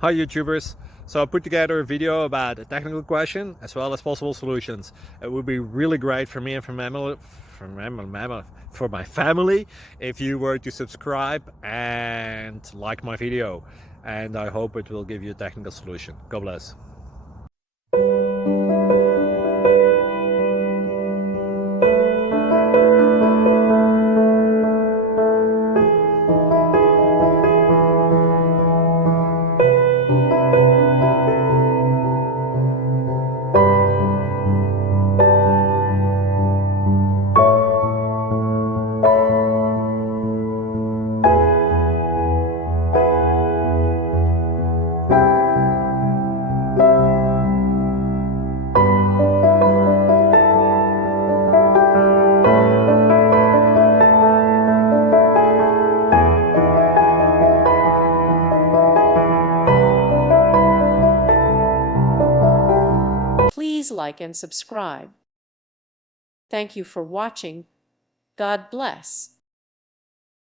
Hi YouTubers! So I put together a video about a technical question as well as possible solutions. It would be really great for me and for my family if you were to subscribe and like my video, and I hope it will give you a technical solution. God bless. Please like and subscribe. Thank you for watching. God bless.